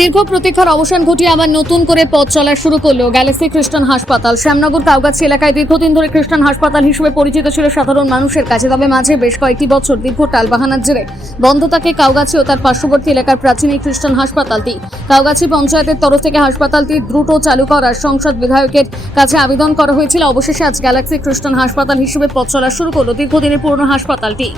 দীর্ঘ প্রতীক্ষার অবসান ঘটিয়ে আবার নতুন করে পথ চলা শুরু করলো গ্যালাক্সি খ্রিস্টান হাসপাতাল। শ্যামনগর কাউগাছি এলাকায় দীর্ঘদিন ধরে খ্রিস্টান হাসপাতাল হিসেবে পরিচিত ছিল সাধারণ মানুষের কাছে। তবে মাঝে বেশ কয়েকটি বছর দীর্ঘ টালবাহানার জেরে বন্ধ থাকে কাউগাছি ও তার পার্শ্ববর্তী এলাকার প্রাচীন এই খ্রিস্টান হাসপাতালটি। কাউগাছি পঞ্চায়েতের তরফ থেকে হাসপাতালটি দ্রুত চালু করার সংসদ বিধায়কের কাছে আবেদন করা হয়েছিল। অবশেষে আজ গ্যালাক্সি খ্রিস্টান হাসপাতাল হিসেবে পথ চলা শুরু করলো দীর্ঘদিনের পুরনো হাসপাতালটি।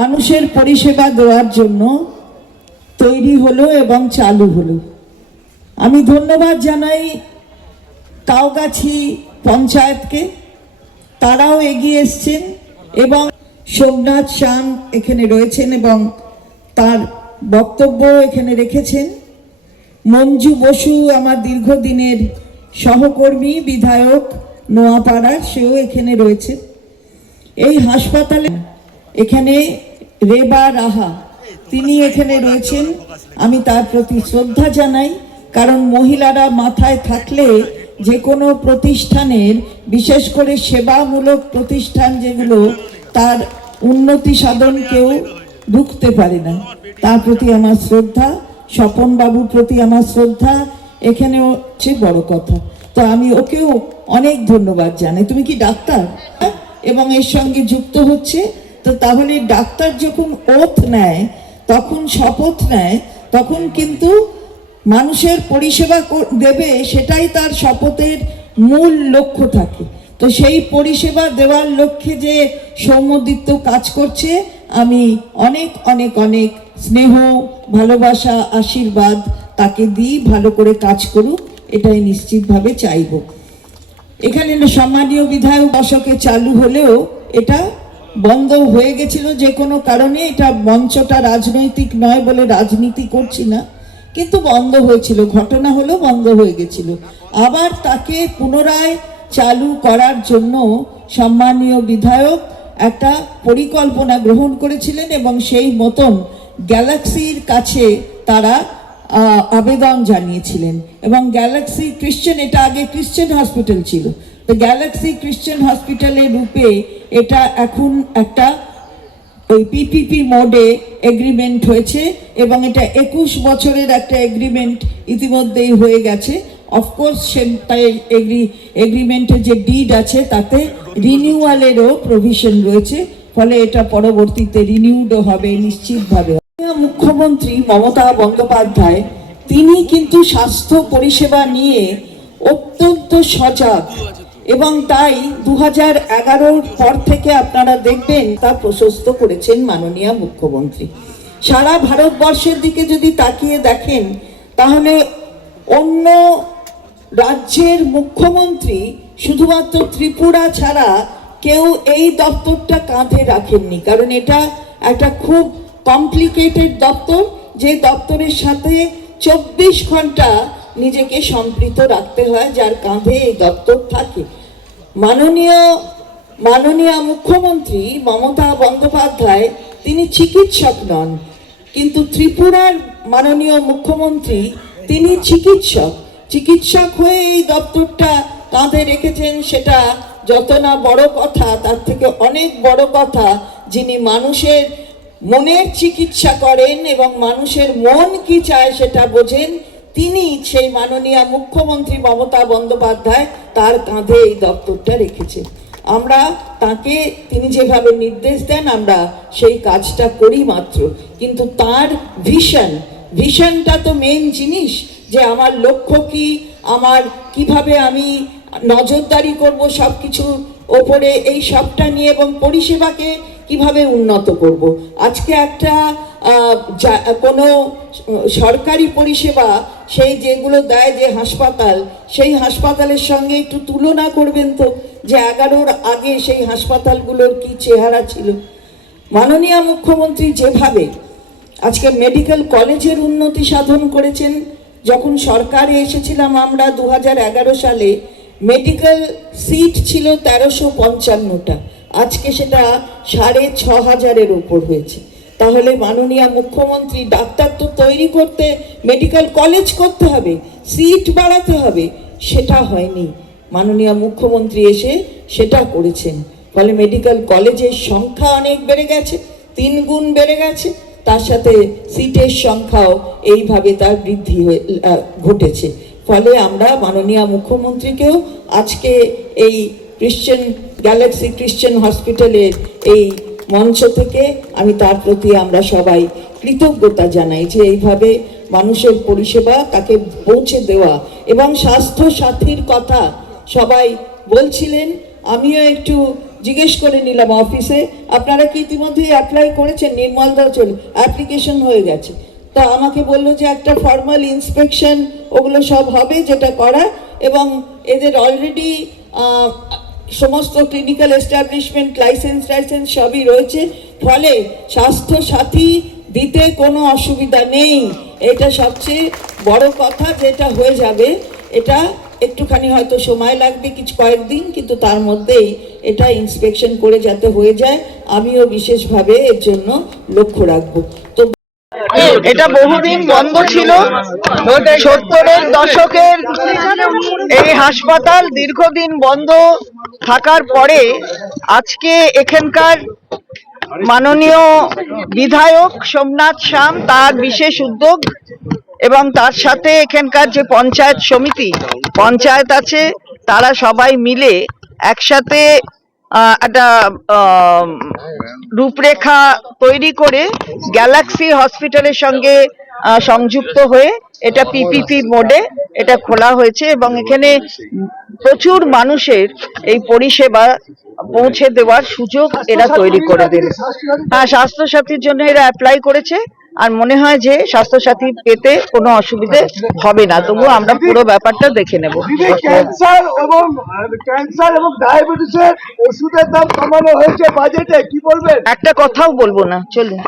মানুষের পরিষেবা দেওয়ার জন্য তৈরি হলো এবং চালু হলো। আমি ধন্যবাদ জানাই কাউগাছি পঞ্চায়েতকে, তারাও এগিয়ে এসছেন এবং সোমনাথ শান এখানে রয়েছেন এবং তার বক্তব্য এখানে রেখেছেন। মঞ্জু বসু আমার দীর্ঘদিনের সহকর্মী বিধায়ক নোয়াপাড়ার, সেও এখানে রয়েছে। এই হাসপাতালে এখানে রেবা রাহা তিনি এখানে রয়েছেন, আমি তার প্রতি শ্রদ্ধা জানাই। কারণ মহিলারা মাথায় থাকলে যে কোনো প্রতিষ্ঠানের, বিশেষ করে সেবামূলক প্রতিষ্ঠান যেগুলো, তার উন্নতি সাধন কেউ ঢুকতে পারে না। তার প্রতি আমার শ্রদ্ধা, স্বপন বাবুর প্রতি আমার শ্রদ্ধা, এখানে হচ্ছে বড় কথা। তো আমি ওকেও অনেক ধন্যবাদ জানাই। তুমি কি ডাক্তার এবং এর সঙ্গে যুক্ত হচ্ছে, তো তাহলে ডাক্তার যখন ওথ নেয়, তখন শপথ নেয়, তখন কিন্তু মানুষের পরিষেবা দেবে, সেটাই তার শপথের মূল লক্ষ্য থাকে। তো সেই পরিষেবা দেওয়ার লক্ষ্যে যে সৌম্যদীপ্ত কাজ করছে, আমি অনেক অনেক অনেক স্নেহ, ভালোবাসা, আশীর্বাদ তাকে দিই, ভালো করে কাজ করুক, এটাই নিশ্চিতভাবে চাইব। এখানে সম্মানীয় বিধায়ক দশকে চালু হলেও এটা বন্ধ হয়ে গেছিল যে কোনো কারণে। এটা মঞ্চটা রাজনৈতিক নয় বলে রাজনীতি করছি না, কিন্তু বন্ধ হয়েছিল, ঘটনা হলো বন্ধ হয়ে গেছিল। আবার তাকে পুনরায় চালু করার জন্য সম্মানীয় বিধায়ক একটা পরিকল্পনা গ্রহণ করেছিলেন এবং সেই মতন গ্যালাক্সির কাছে তারা আবেদন জানিয়েছিলেন। এবং গ্যালাক্সি খ্রিশ্চান, এটা আগে খ্রিশ্চান হসপিটাল ছিল, তো গ্যালাক্সি খ্রিশ্চান হসপিটালের রূপে এটা এখন একটা ওই পিপিপি মোডে এগ্রিমেন্ট হয়েছে এবং এটা 21 বছরের একটা এগ্রিমেন্ট ইতিমধ্যেই হয়ে গেছে। অফকোর্স সেটাই এগ্রিমেন্টের যে ডিড আছে তাতে রিনিউয়ালেরও প্রভিশন রয়েছে, ফলে এটা পরবর্তীতে রিনিউডও হবে নিশ্চিতভাবে। মুখ্যমন্ত্রী মমতা বন্দ্যোপাধ্যায় তিনি কিন্তু স্বাস্থ্য পরিষেবা নিয়ে অত্যন্ত সজাগ এবং তাই 2011 পর থেকে আপনারা দেখবেন তা প্রশস্ত করেছেন মাননীয় মুখ্যমন্ত্রী। সারা ভারতবর্ষের দিকে যদি তাকিয়ে দেখেন, তাহলে অন্য রাজ্যের মুখ্যমন্ত্রী শুধুমাত্র ত্রিপুরা ছাড়া কেউ এই দপ্তরটা কাঁধে রাখেননি। কারণ এটা একটা খুব কমপ্লিকেটেড দপ্তর, যে দপ্তরের সাথে 24 ঘন্টা নিজেকে সম্পৃক্ত রাখতে হয়, যার কাঁধে এই দপ্তর থাকে। মাননীয় মুখ্যমন্ত্রী মমতা বন্দ্যোপাধ্যায় তিনি চিকিৎসক নন, কিন্তু ত্রিপুরার মাননীয় মুখ্যমন্ত্রী তিনি চিকিৎসক হয়ে এই দপ্তরটা কাঁধে রেখেছেন। সেটা যত না বড় কথা, তার থেকে অনেক বড় কথা, যিনি মানুষের মনের চিকিৎসা করেন এবং মানুষের মন কি চায় সেটা বোঝেন, তিনি সেই মাননীয় মুখ্যমন্ত্রী মমতা বন্দ্যোপাধ্যায় তার কাঁধে এই দপ্তরটা রেখেছেন। আমরা তাকে তিনি যেভাবে নির্দেশ দেন আমরা সেই কাজটা করি মাত্র, কিন্তু তার ভিশনটা তো মেইন জিনিস, যে আমার লক্ষ্য কি, আমার কিভাবে আমি নজরদারি করব সব কিছুর ওপরে, এই সবটা নিয়ে, এবং পরিষেবাকে কিভাবে উন্নত করব। আজকে একটা কোনো সরকারি পরিষেবা সেই যেগুলো দেয় যে হাসপাতাল, সেই হাসপাতালের সঙ্গে একটু তুলনা করবেন তো, যে 11 আগে সেই হাসপাতালগুলোর কি চেহারা ছিল। মাননীয় মুখ্যমন্ত্রী যেভাবে আজকে মেডিকেল কলেজের উন্নতি সাধন করেছেন, যখন সরকারে এসেছিলাম আমরা 2011 সালে মেডিকেল সিট ছিল 1355টা, আজকে সেটা 6500-এর উপর হয়েছে। তাহলে মাননীয় মুখ্যমন্ত্রী, ডাক্তার তো তৈরি করতে মেডিকেল কলেজ করতে হবে, সিট বাড়াতে হবে, সেটা হয়নি। মাননীয় মুখ্যমন্ত্রী এসে সেটা করেছেন, ফলে মেডিকেল কলেজের সংখ্যা অনেক বেড়ে গেছে, 3 গুণ বেড়ে গেছে, তার সাথে সিটের সংখ্যাও এইভাবে তার বৃদ্ধি ঘটেছে। ফলে আমরা মাননীয় মুখ্যমন্ত্রীকেও আজকে এই গ্যালাক্সি ক্রিশ্চিয়ান হসপিটালের এই মঞ্চ থেকে আমি তার প্রতি আমরা সবাই কৃতজ্ঞতা জানাই যে এইভাবে মানুষের পরিষেবা তাকে পৌঁছে দেওয়া। এবং স্বাস্থ্য সাথীর কথা সবাই বলছিলেন, আমিও একটু জিজ্ঞেস করে নিলাম অফিসে, আপনারা কি ইতিমধ্যে অ্যাপ্লাই করেছেন? নির্মল দা অ্যাপ্লিকেশন হয়ে গেছে। তা আমাকে বললো যে একটা ফর্মাল ইন্সপেকশন ওগুলো সব হবে যেটা করা, এবং এদের অলরেডি সমস্ত ক্লিনিক্যাল এস্টাবলিশমেন্ট লাইসেন্স সবই রয়েছে। ফলে স্বাস্থ্য সাথী দিতে কোনো অসুবিধা নেই। এটা সবচেয়ে বড় কথা, যেটা হয়ে যাবে। এটা একটুখানি হয়তো সময় লাগবে, কয়েকদিন, কিন্তু তার মধ্যেই এটা ইন্সপেকশন করে যাতে হয়ে যায়, আমিও বিশেষভাবে এর জন্য লক্ষ্য রাখবো। তো এটা বহুদিন বন্ধ ছিল, 70-এর দশকের এই হাসপাতাল দীর্ঘদিন বন্ধ থাকার পরে আজকে এখানকার মাননীয় বিধায়ক সোমনাথ শাম তার বিশেষ উদ্যোগ এবং তার সাথে এখানকার যে পঞ্চায়েত আছে তারা সবাই মিলে একসাথে একটা রূপরেখা তৈরি করে গ্যালাক্সি হসপিটালের সঙ্গে সংযুক্ত হয়ে এটা পিপিপি মোডে এটা খোলা হয়েছে এবং এখানে প্রচুর মানুষের এই পরিষেবা পৌঁছে দেওয়ার সুযোগ এরা তৈরি করে দিল। হ্যাঁ, স্বাস্থ্যসাথীর জন্য এরা অ্যাপ্লাই করেছে, আর মনে হয় যে স্বাস্থ্যসাথী পেতে কোনো অসুবিধে হবে না। তবুও আমরা পুরো ব্যাপারটা দেখে নেব। ক্যান্সার এবং ডায়াবেটিসের ওষুধের দাম কমানো হয়েছে বাজেটে, কি বলবেন? একটা কথাও বলবো না, চলুন।